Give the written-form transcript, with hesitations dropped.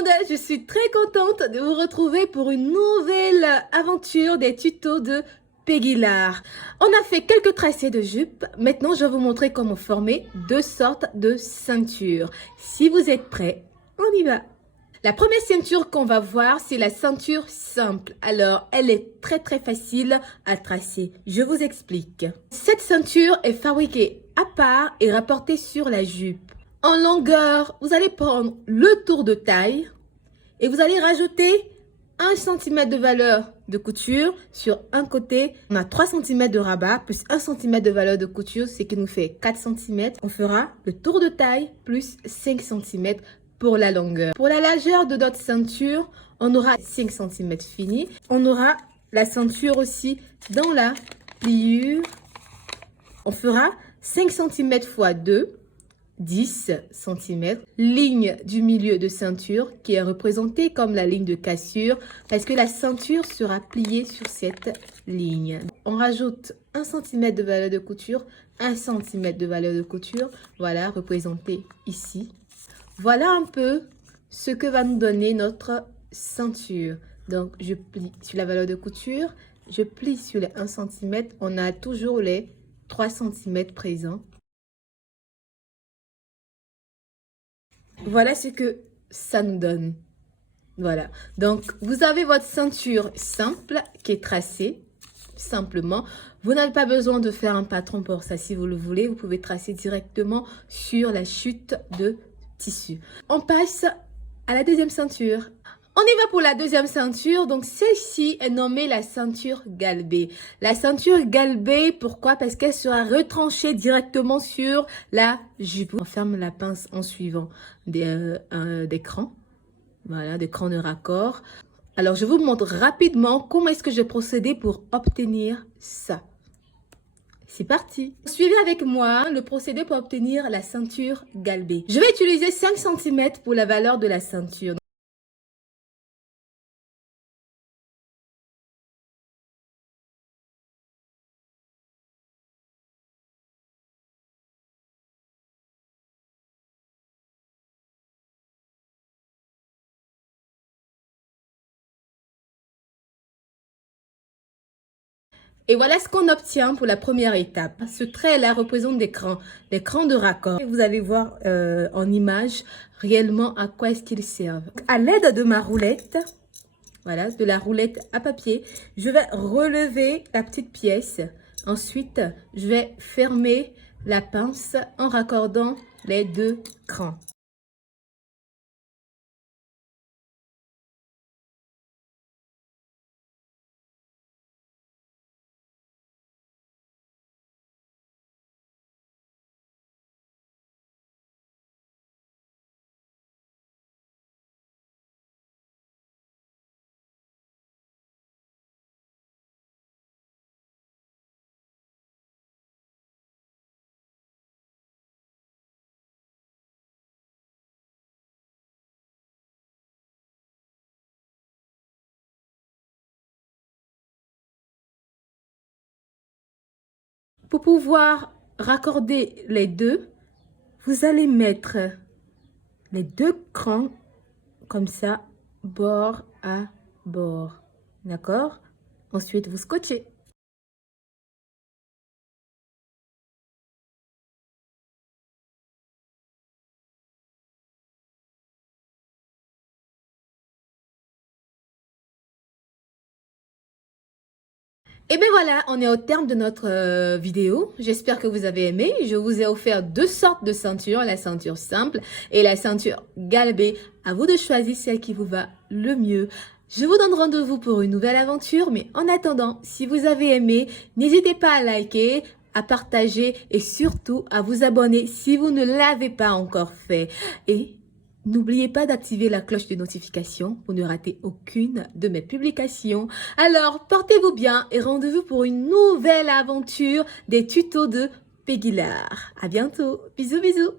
monde, je suis très contente de vous retrouver pour une nouvelle aventure des tutos de Peggy Lar. On a fait quelques tracés de jupe, maintenant je vais vous montrer comment former deux sortes de ceintures. Si vous êtes prêts, on y va. La première ceinture qu'on va voir, c'est la ceinture simple. Alors, elle est très facile à tracer. Je vous explique. Cette ceinture est fabriquée à part et rapportée sur la jupe. En longueur, vous allez prendre le tour de taille et vous allez rajouter 1 cm de valeur de couture sur un côté. On a 3 cm de rabat plus 1 cm de valeur de couture, ce qui nous fait 4 cm. On fera le tour de taille plus 5 cm pour la longueur. Pour la largeur de notre ceinture, on aura 5 cm fini. On aura la ceinture aussi dans la pliure. On fera 5 cm x 2. 10 cm, ligne du milieu de ceinture qui est représentée comme la ligne de cassure parce que la ceinture sera pliée sur cette ligne. On rajoute 1 cm de valeur de couture, 1 cm de valeur de couture, voilà, représenté ici. Voilà un peu ce que va nous donner notre ceinture. Donc, je plie sur la valeur de couture, je plie sur les 1 cm, on a toujours les 3 cm présents. Voilà ce que ça nous donne. Voilà. Donc, vous avez votre ceinture simple qui est tracée simplement. Vous n'avez pas besoin de faire un patron pour ça. Si vous le voulez, vous pouvez tracer directement sur la chute de tissu. On passe à la deuxième ceinture. On y va pour la deuxième ceinture. Donc, celle-ci est nommée la ceinture galbée. La ceinture galbée, pourquoi? Parce qu'elle sera retranchée directement sur la jupe. On ferme la pince en suivant des crans. Voilà, des crans de raccord. Alors, je vous montre rapidement comment est-ce que j'ai procédé pour obtenir ça. C'est parti. Suivez avec moi le procédé pour obtenir la ceinture galbée. Je vais utiliser 5 cm pour la valeur de la ceinture. Et voilà ce qu'on obtient pour la première étape. Ce trait-là représente des crans de raccord. Vous allez voir en image réellement à quoi est-ce qu'ils servent. À l'aide de ma roulette, voilà, de la roulette à papier, je vais relever la petite pièce. Ensuite, je vais fermer la pince en raccordant les deux crans. Pour pouvoir raccorder les deux, vous allez mettre les deux crans comme ça, bord à bord. D'accord? Ensuite, vous scotchez. Et bien voilà, on est au terme de notre vidéo. J'espère que vous avez aimé. Je vous ai offert deux sortes de ceintures, la ceinture simple et la ceinture galbée. À vous de choisir celle qui vous va le mieux. Je vous donne rendez-vous pour une nouvelle aventure, mais en attendant, si vous avez aimé, n'hésitez pas à liker, à partager et surtout à vous abonner si vous ne l'avez pas encore fait. Et n'oubliez pas d'activer la cloche de notification pour ne rater aucune de mes publications. Alors, portez-vous bien et rendez-vous pour une nouvelle aventure des tutos de Peggy Lar. À bientôt. Bisous, bisous.